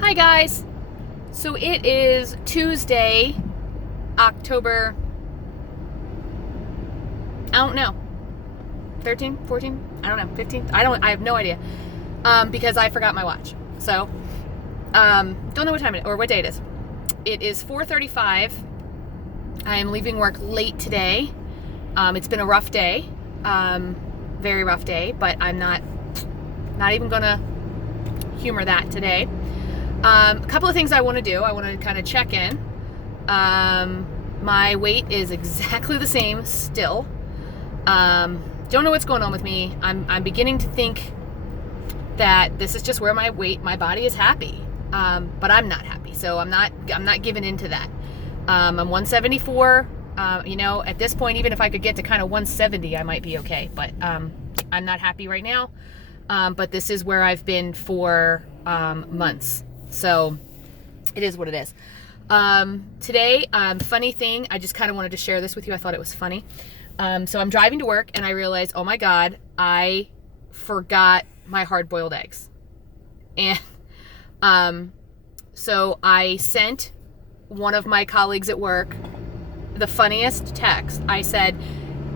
Hi guys. So it is Tuesday, October, I don't know, 13, 14, I don't know, 15, I have no idea, because I forgot my watch. So, don't know what time it is, or what day it is. It is 4:35. I am leaving work late today. It's been a rough day, very rough day, but I'm not even gonna humor that today. A couple of things I want to do. I want to kind of check in. My weight is exactly the same still. Don't know what's going on with me. I'm beginning to think that this is just where my body is happy. But I'm not happy. So I'm not giving into that. I'm 174. At this point, even if I could get to kind of 170, I might be okay. But I'm not happy right now. But this is where I've been for months. So it is what it is. Today, funny thing, I just kind of wanted to share this with you. I thought it was funny. So I'm driving to work and I realized, oh my God, I forgot my hard-boiled eggs. And so I sent one of my colleagues at work the funniest text. I said,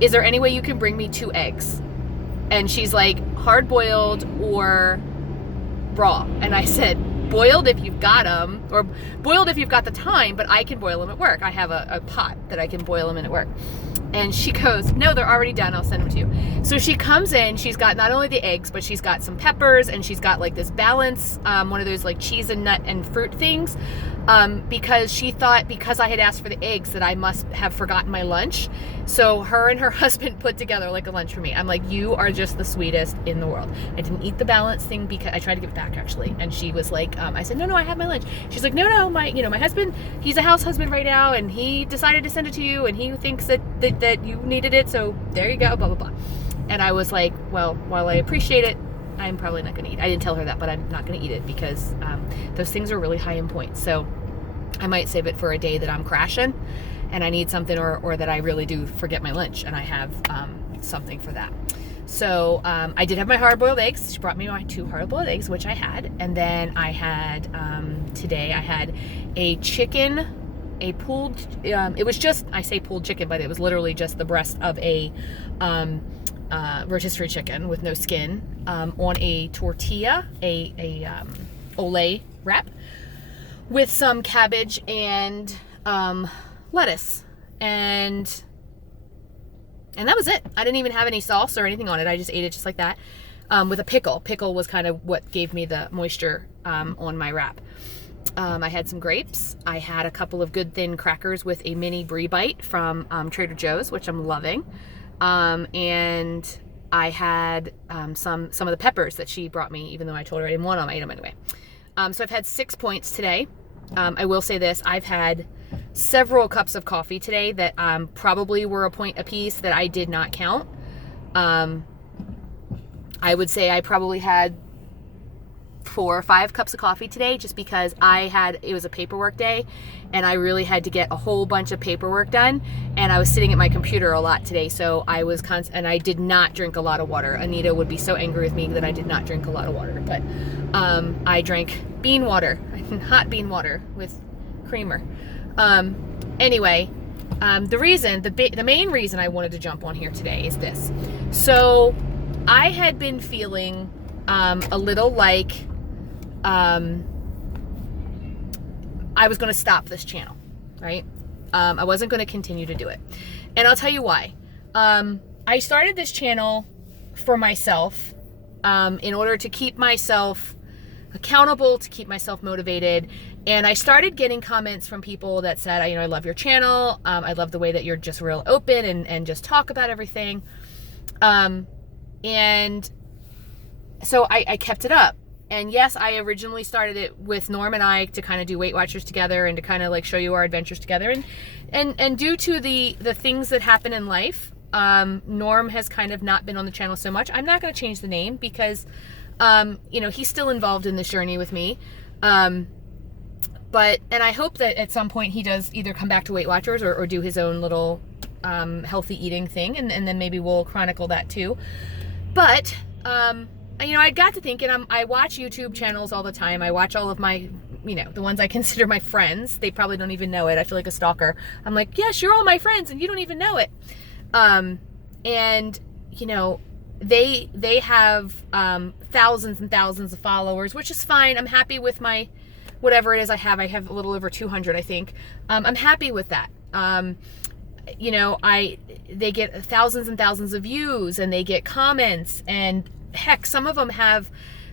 is there any way you can bring me 2 eggs? And she's like, hard-boiled or raw? And I said, boiled if you've got them, or boiled if you've got the time, but I can boil them at work. I have a pot that I can boil them in at work. And she goes, no, they're already done. I'll send them to you. So she comes in, she's got not only the eggs, but she's got some peppers, and she's got like this balance, one of those like cheese and nut and fruit things, because she thought because I had asked for the eggs that I must have forgotten my lunch. So her and her husband put together like a lunch for me. I'm like, you are just the sweetest in the world. I didn't eat the balance thing because I tried to give it back actually. And she was like, I said, no, I have my lunch. She's like, no, my husband, he's a house husband right now, and he decided to send it to you, and he thinks that you needed it, so there you go, blah, blah, blah. And I was like, well, while I appreciate it, I'm probably not going to eat. I didn't tell her that, but I'm not going to eat it because those things are really high in points. So I might save it for a day that I'm crashing and I need something, or that I really do forget my lunch and I have something for that. So I did have my hard-boiled eggs. She brought me my 2 hard-boiled eggs, which I had. And then I had, today I had a pulled, it was just, I say pulled chicken, but it was literally just the breast of a rotisserie chicken with no skin, on a tortilla, a Olay wrap with some cabbage and lettuce, and that was it. I didn't even have any sauce or anything on it. I just ate it just like that, with a pickle. Pickle was kind of what gave me the moisture on my wrap. I had some grapes. I had a couple of good thin crackers with a mini brie bite from Trader Joe's, which I'm loving. And I had some of the peppers that she brought me, even though I told her I didn't want them. I ate them anyway. So I've had 6 points today. I will say this. I've had several cups of coffee today that probably were a point apiece that I did not count. I would say I probably had 4 or 5 cups of coffee today, just because it was a paperwork day and I really had to get a whole bunch of paperwork done, and I was sitting at my computer a lot today, so I was and I did not drink a lot of water. Anita would be so angry with me that I did not drink a lot of water, but I drank bean water, hot bean water with creamer. Anyway, the main reason I wanted to jump on here today is this. So I had been feeling a little like I was going to stop this channel, right? I wasn't going to continue to do it. And I'll tell you why. I started this channel for myself, in order to keep myself accountable, to keep myself motivated. And I started getting comments from people that said, I love your channel. I love the way that you're just real open and just talk about everything. And so I kept it up. And yes, I originally started it with Norm and I to kind of do Weight Watchers together and to kind of like show you our adventures together. And due to the things that happen in life, Norm has kind of not been on the channel so much. I'm not going to change the name because, he's still involved in this journey with me. And I hope that at some point he does either come back to Weight Watchers or do his own little healthy eating thing. And then maybe we'll chronicle that too. But, I got to thinking, I watch YouTube channels all the time. I watch all of my the ones I consider my friends, they probably don't even know it. I feel like a stalker. I'm like, yes, you're all my friends and you don't even know it. And they have thousands and thousands of followers, which is fine. I'm happy with my whatever it is I have. I have a little over 200, I think. I'm happy with that. They get thousands and thousands of views, and they get comments, and heck, some of them have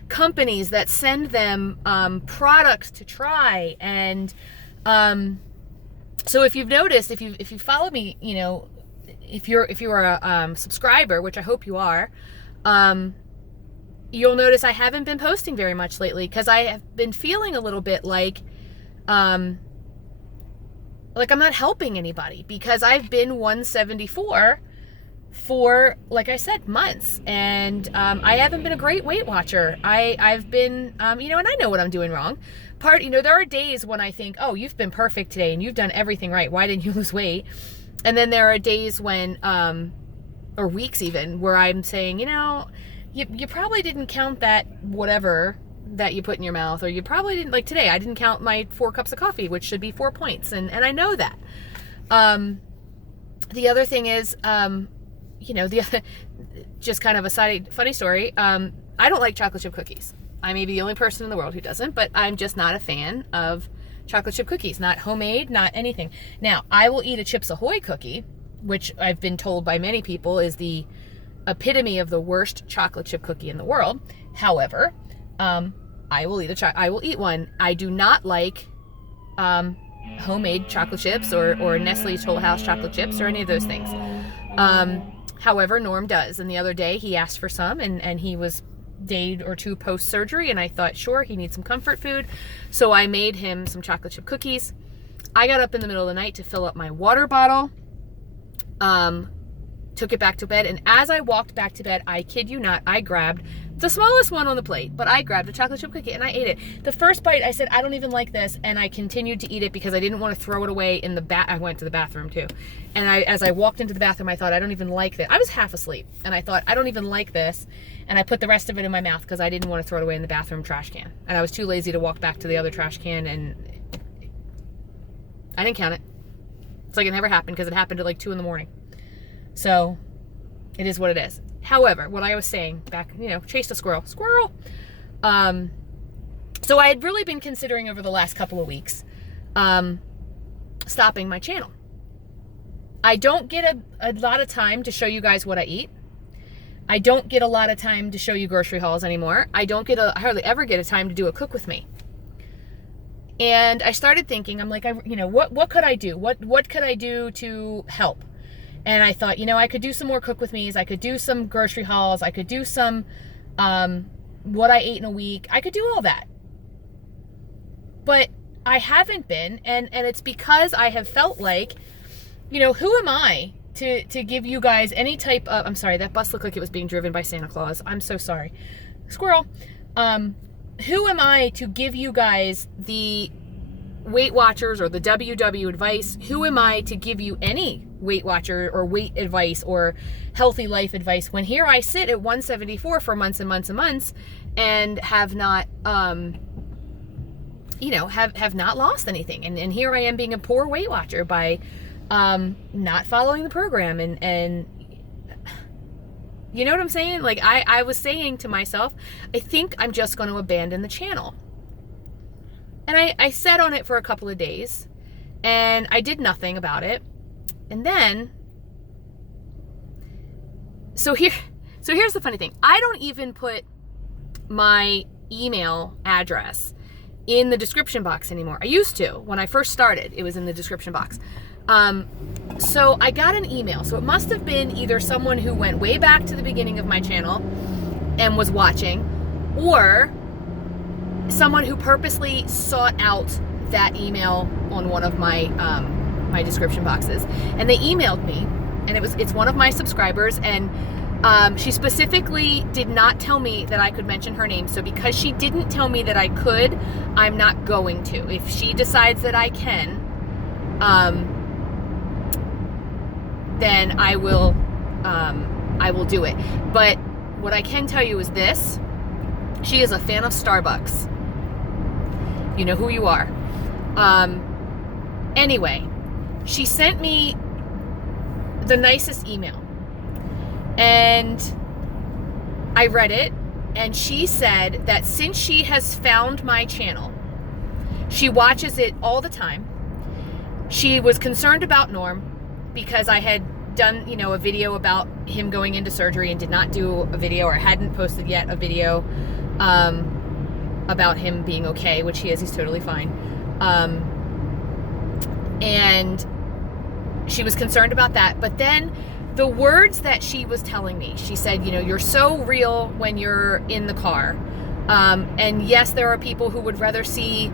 companies that send them products to try. And so if you've noticed, if you follow me, if you're a subscriber, which I hope you are, you'll notice I haven't been posting very much lately, because I have been feeling a little bit like I'm not helping anybody, because I've been 174 for, like I said, months, and I haven't been a great Weight Watcher. I've been, and I know what I'm doing wrong. There are days when I think, oh, you've been perfect today and you've done everything right. Why didn't you lose weight? And then there are days when, or weeks even, where I'm saying, you probably didn't count that whatever that you put in your mouth, or you probably didn't, like today, I didn't count my 4 cups of coffee, which should be 4 points. And I know that. The other thing is, just kind of a funny story. I don't like chocolate chip cookies. I may be the only person in the world who doesn't, but I'm just not a fan of chocolate chip cookies, not homemade, not anything. Now, I will eat a Chips Ahoy cookie, which I've been told by many people is the epitome of the worst chocolate chip cookie in the world. However, I will eat one. I do not like homemade chocolate chips or Nestle's Whole House chocolate chips or any of those things. However, Norm does. And the other day he asked for some, and he was day or two post-surgery, and I thought, sure, he needs some comfort food. So I made him some chocolate chip cookies. I got up in the middle of the night to fill up my water bottle, took it back to bed, and as I walked back to bed, I kid you not, I grabbed the smallest one on the plate, but I grabbed a chocolate chip cookie and I ate it. The first bite, I said, I don't even like this, and I continued to eat it because I didn't want to throw it away in the I went to the bathroom too. And as I walked into the bathroom, I thought, I don't even like this. I was half asleep, and I thought, I don't even like this. And I put the rest of it in my mouth because I didn't want to throw it away in the bathroom trash can. And I was too lazy to walk back to the other trash can, and I didn't count it. It's like it never happened, because it happened at like 2 a.m. So it is what it is. However, what I was saying back, chased a squirrel. Squirrel! So I had really been considering over the last couple of weeks stopping my channel. I don't get a lot of time to show you guys what I eat. I don't get a lot of time to show you grocery hauls anymore. I hardly ever get a time to do a cook with me. And I started thinking, I'm like, what could I do? What could I do to help? And I thought, I could do some more cook with me's. I could do some grocery hauls. I could do some what I ate in a week. I could do all that. But I haven't been, and it's because I have felt like, who am I to give you guys any type of, I'm sorry, that bus looked like it was being driven by Santa Claus. I'm so sorry. Squirrel. Who am I to give you guys the Weight Watchers or the WW advice? Who am I to give you any Weight Watcher or weight advice or healthy life advice when here I sit at 174 for months and months and months and have not, have not lost anything. And here I am being a poor Weight Watcher by not following the program. And you know what I'm saying? Like I was saying to myself, I think I'm just going to abandon the channel. And I sat on it for a couple of days, and I did nothing about it. And then, so here's the funny thing. I don't even put my email address in the description box anymore. I used to. When I first started, it was in the description box. So I got an email. So it must have been either someone who went way back to the beginning of my channel and was watching, or someone who purposely sought out that email on one of my my description boxes, and they emailed me, and it's one of my subscribers, and she specifically did not tell me that I could mention her name. So because she didn't tell me that I could, I'm not going to. If she decides that I can, then I will do it. But what I can tell you is this: she is a fan of Starbucks. You know who you are. Anyway, she sent me the nicest email. And I read it, and she said that since she has found my channel, she watches it all the time. She was concerned about Norm because I had done, a video about him going into surgery and did not do a video, or hadn't posted yet a video about him being okay, which he is. He's totally fine. And she was concerned about that. But then the words that she was telling me, she said, you're so real when you're in the car. And yes, there are people who would rather see,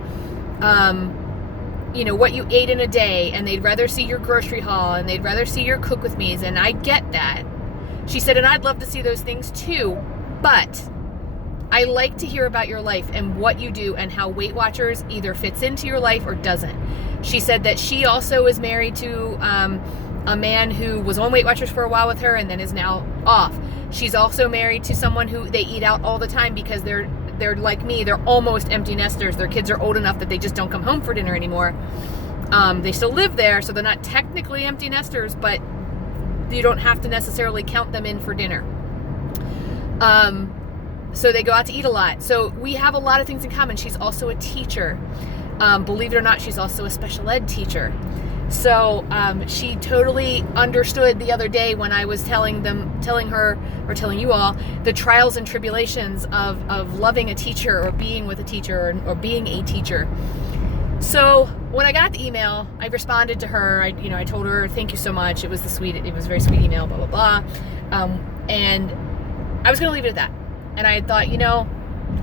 what you ate in a day, and they'd rather see your grocery haul, and they'd rather see your cook with me's, and I get that. She said, and I'd love to see those things too, but I like to hear about your life and what you do and how Weight Watchers either fits into your life or doesn't. She said that she also is married to a man who was on Weight Watchers for a while with her and then is now off. She's also married to someone who they eat out all the time because they're like me. They're almost empty nesters. Their kids are old enough that they just don't come home for dinner anymore. They still live there, so they're not technically empty nesters, but you don't have to necessarily count them in for dinner. So they go out to eat a lot. So we have a lot of things in common. She's also a teacher. Believe it or not, she's also a special ed teacher. So she totally understood the other day when I was telling you all the trials and tribulations of loving a teacher or being with a teacher or being a teacher. So when I got the email, I responded to her. I told her, thank you so much. It was a very sweet email, blah, blah, blah. And I was going to leave it at that. And I thought,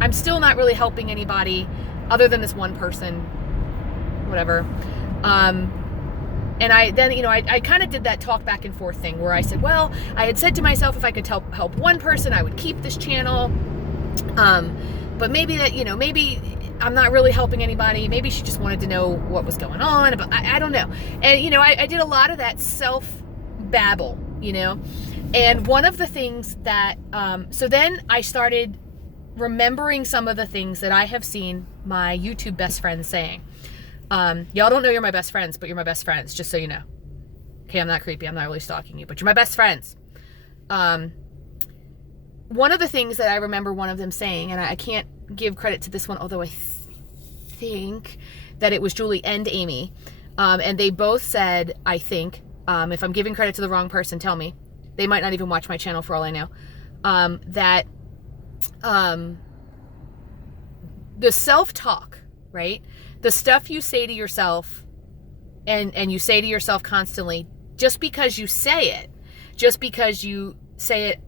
I'm still not really helping anybody other than this one person, whatever. And I kind of did that talk back and forth thing where I said, well, I had said to myself, if I could help one person, I would keep this channel. But maybe that, maybe I'm not really helping anybody. Maybe she just wanted to know what was going on. But I don't know. And, I did a lot of that self-babble, And one of the things that, so then I started remembering some of the things that I have seen my YouTube best friends saying. Y'all don't know you're my best friends, but you're my best friends, just so you know. Okay, I'm not creepy. I'm not really stalking you, but you're my best friends. One of the things that I remember one of them saying, and I can't give credit to this one, although I think that it was Julie and Amy, and they both said, I think, if I'm giving credit to the wrong person, tell me. They might not even watch my channel for all I know. That the self-talk, right? The stuff you say to yourself and you say to yourself constantly, just because you say it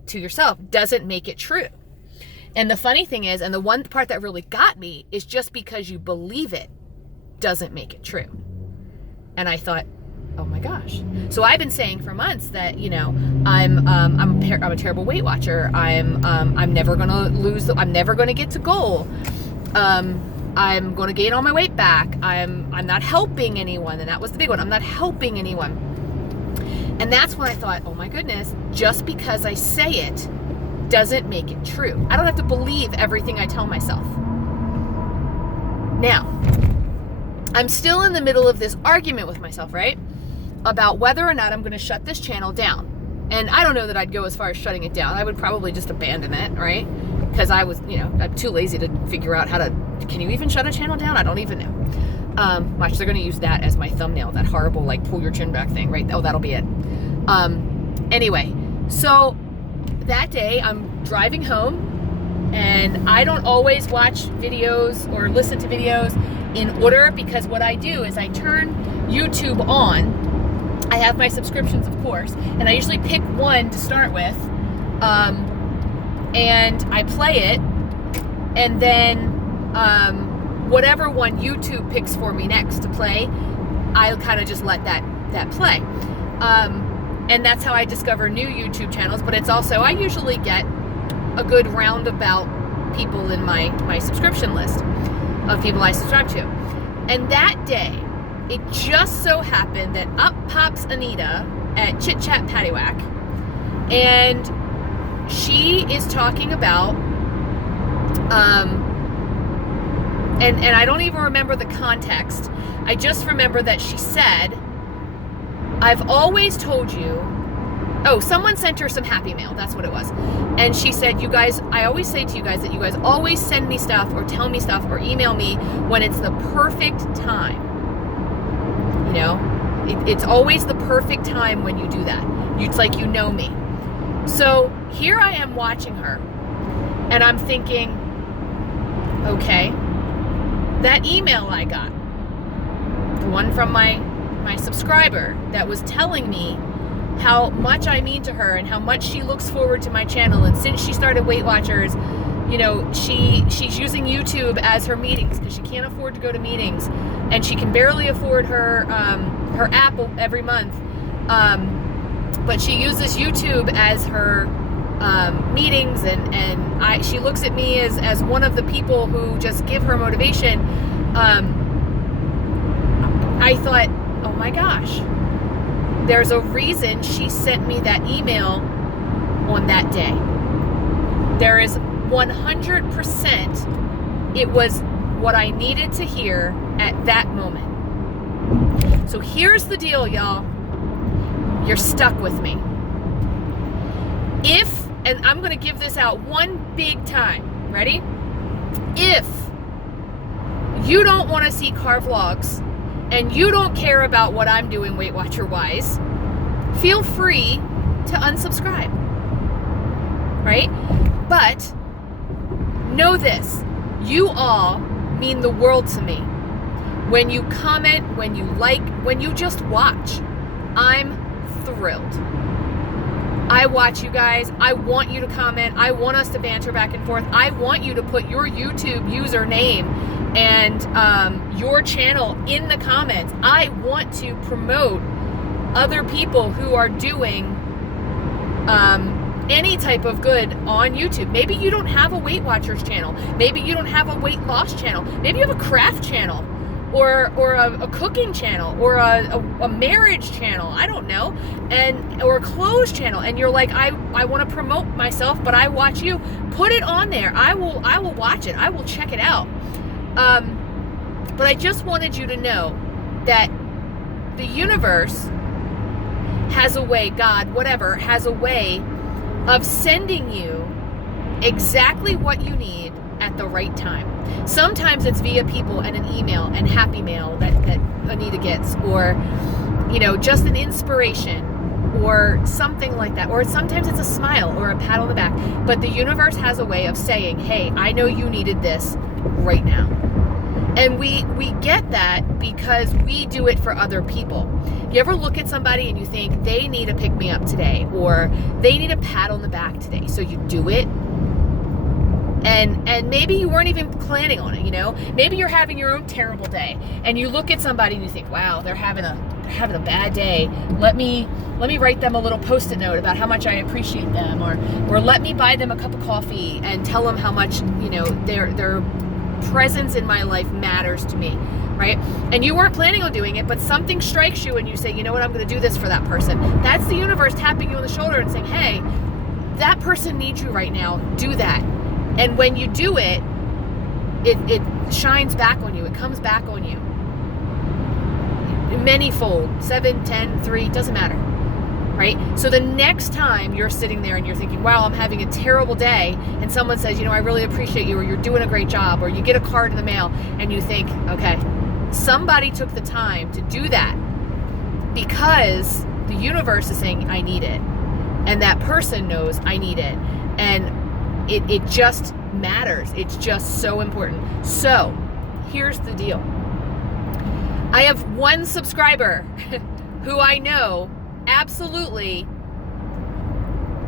to yourself doesn't make it true. And the funny thing is, and the one part that really got me, is just because you believe it doesn't make it true. And I thought, oh my gosh. So I've been saying for months that, I'm a terrible Weight Watcher. I'm never going to lose, I'm never going to get to goal. I'm going to gain all my weight back. I'm not helping anyone. And that was the big one. I'm not helping anyone. And that's when I thought, oh my goodness, just because I say it doesn't make it true. I don't have to believe everything I tell myself. Now, I'm still in the middle of this argument with myself, right? About whether or not I'm going to shut this channel down. And I don't know that I'd go as far as shutting it down. I would probably just abandon it, right? Because I was, I'm too lazy to figure out can you even shut a channel down? I don't even know. Watch, they're going to use that as my thumbnail, that horrible, pull your chin back thing, right? Oh, that'll be it. Anyway, so that day I'm driving home, and I don't always watch videos or listen to videos in order, because what I do is I turn YouTube on. I have my subscriptions, of course, and I usually pick one to start with, and I play it, and then whatever one YouTube picks for me next to play, I'll kind of just let that play. And that's how I discover new YouTube channels, but it's also, I usually get a good roundabout people in my subscription list of people I subscribe to. And that day, it just so happened that up pops Anita at Chit Chat Paddywhack, and she is talking about and I don't even remember the context. I just remember that she said, I've always told you, someone sent her some happy mail. That's what it was. And she said, you guys, I always say to you guys that you guys always send me stuff or tell me stuff or email me when it's the perfect time. You know, it's always the perfect time when you do that. It's like, you know me. So here I am watching her, and I'm thinking, okay, that email I got, the one from my subscriber that was telling me how much I mean to her and how much she looks forward to my channel, and since she started Weight Watchers, you know, she's using YouTube as her meetings because she can't afford to go to meetings, and she can barely afford her app every month, but she uses YouTube as her meetings, and she looks at me as one of the people who just give her motivation. I thought, oh my gosh, there's a reason she sent me that email on that day. There is 100%, it was what I needed to hear at that moment. So here's the deal, y'all. You're stuck with me. And I'm going to give this out one big time. Ready? If you don't want to see car vlogs and you don't care about what I'm doing Weight Watcher wise, feel free to unsubscribe. Right? But know this, you all mean the world to me. When you comment, when you like, when you just watch, I'm thrilled. I watch you guys. I want you to comment. I want us to banter back and forth. I want you to put your YouTube username and your channel in the comments. I want to promote other people who are doing any type of good on YouTube. Maybe you don't have a Weight Watchers channel. Maybe you don't have a weight loss channel. Maybe you have a craft channel, or a cooking channel, or a marriage channel, I don't know, or a clothes channel, and you're like, I want to promote myself, but I watch you. Put it on there. I will watch it. I will check it out. But I just wanted you to know that the universe has a way, God, whatever, has a way of sending you exactly what you need at the right time. Sometimes it's via people and an email and happy mail that Anita gets, or, you know, just an inspiration or something like that. Or sometimes it's a smile or a pat on the back. But the universe has a way of saying, hey, I know you needed this right now. And we get that because we do it for other people. You ever look at somebody and you think they need a pick-me-up today, or they need a pat on the back today, so you do it? And maybe you weren't even planning on it, you know? Maybe you're having your own terrible day, and you look at somebody and you think, wow, they're having a bad day. Let me write them a little Post-it note about how much I appreciate them, or let me buy them a cup of coffee and tell them how much, you know, their presence in my life matters to me, right? And you weren't planning on doing it, but something strikes you and you say, you know what, I'm going to do this for that person. That's the universe tapping you on the shoulder and saying, hey, that person needs you right now. Do that. And when you do it, it shines back on you. It comes back on you. Manyfold, 7, 10, 3, doesn't matter, right? So the next time you're sitting there and you're thinking, wow, I'm having a terrible day, and someone says, you know, I really appreciate you, or you're doing a great job, or you get a card in the mail, and you think, okay, somebody took the time to do that because the universe is saying, I need it. And that person knows I need it. And it just matters. It's just so important. So here's the deal. I have one subscriber who I know absolutely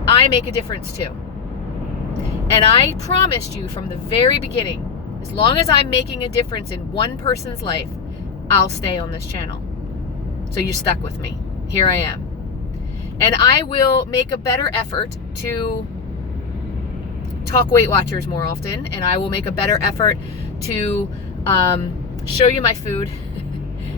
I make a difference to. And I promised you from the very beginning, as long as I'm making a difference in one person's life, I'll stay on this channel. So you're stuck with me. Here I am. And I will make a better effort to talk Weight Watchers more often, and I will make a better effort to show you my food.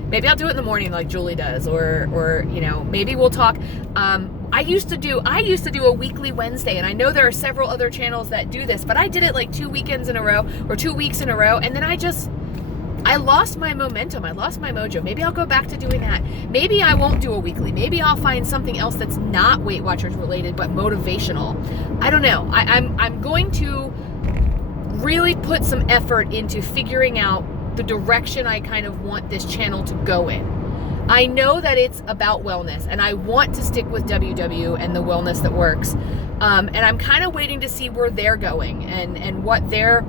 Maybe I'll do it in the morning like Julie does, or you know, maybe we'll talk. I used to do a weekly Wednesday, and I know there are several other channels that do this, but I did it like 2 weekends in a row or 2 weeks in a row, and then I just I lost my momentum. I lost my mojo. Maybe I'll go back to doing that. Maybe I won't do a weekly. Maybe I'll find something else that's not Weight Watchers related, but motivational. I don't know. I'm going to really put some effort into figuring out the direction I kind of want this channel to go in. I know that it's about wellness, and I want to stick with WW and the wellness that works. And I'm kind of waiting to see where they're going and what their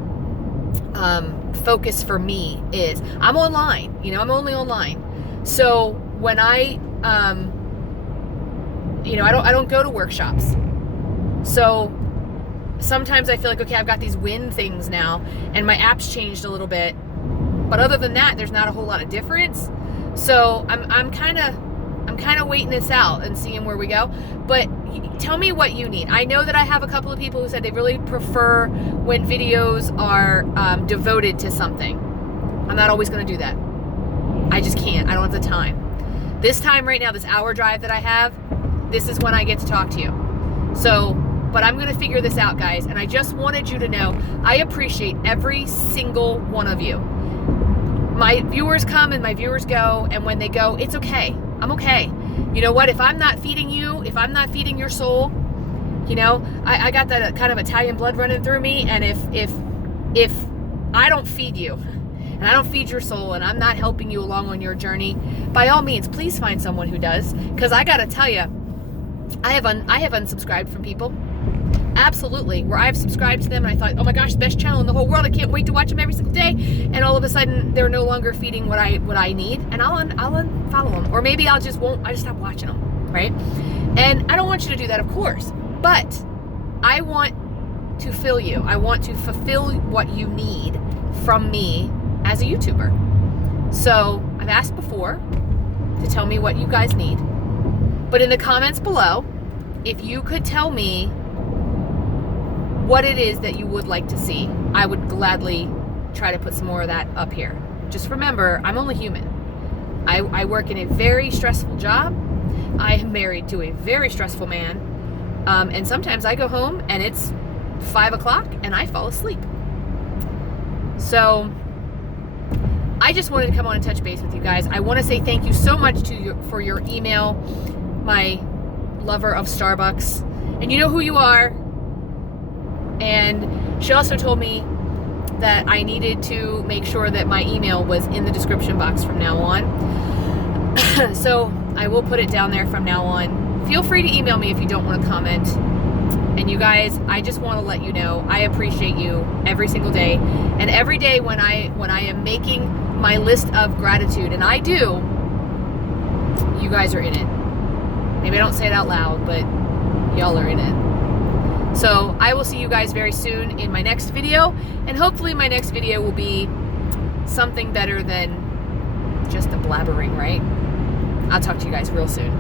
focus for me is. I'm online, I'm only online. So when I don't go to workshops. So sometimes I feel like, okay, I've got these win things now, and my app's changed a little bit. But other than that, there's not a whole lot of difference. So I'm kind of waiting this out and seeing where we go. But tell me what you need. I know that I have a couple of people who said they really prefer when videos are devoted to something. I'm not always going to do that. I just can't. I don't have the time. This time right now, this hour drive that I have, this is when I get to talk to you. So, but I'm going to figure this out, guys. And I just wanted you to know, I appreciate every single one of you. My viewers come and my viewers go, and when they go, it's okay. I'm okay. You know what? If I'm not feeding you, if I'm not feeding your soul, I got that kind of Italian blood running through me, and if I don't feed you, and I don't feed your soul, and I'm not helping you along on your journey, by all means, please find someone who does, because I gotta tell you, I have unsubscribed from people. Absolutely, where I've subscribed to them and I thought, oh my gosh, best channel in the whole world, I can't wait to watch them every single day, and all of a sudden they're no longer feeding what I need, and I'll unfollow them, or maybe I just stop watching them, right? And I don't want you to do that, of course, but I want to fill you. I want to fulfill what you need from me as a YouTuber. So I've asked before to tell me what you guys need, but in the comments below, if you could tell me what it is that you would like to see, I would gladly try to put some more of that up here. Just remember, I'm only human. I work in a very stressful job. I am married to a very stressful man. And sometimes I go home and it's 5 o'clock and I fall asleep. So I just wanted to come on and touch base with you guys. I want to say thank you so much for your email, my lover of Starbucks. And you know who you are. And she also told me that I needed to make sure that my email was in the description box from now on. So I will put it down there from now on. Feel free to email me if you don't want to comment. And you guys, I just want to let you know, I appreciate you every single day. And every day when I am making my list of gratitude, and I do, you guys are in it. Maybe I don't say it out loud, but y'all are in it. So I will see you guys very soon in my next video, and hopefully my next video will be something better than just a blabbering, right? I'll talk to you guys real soon.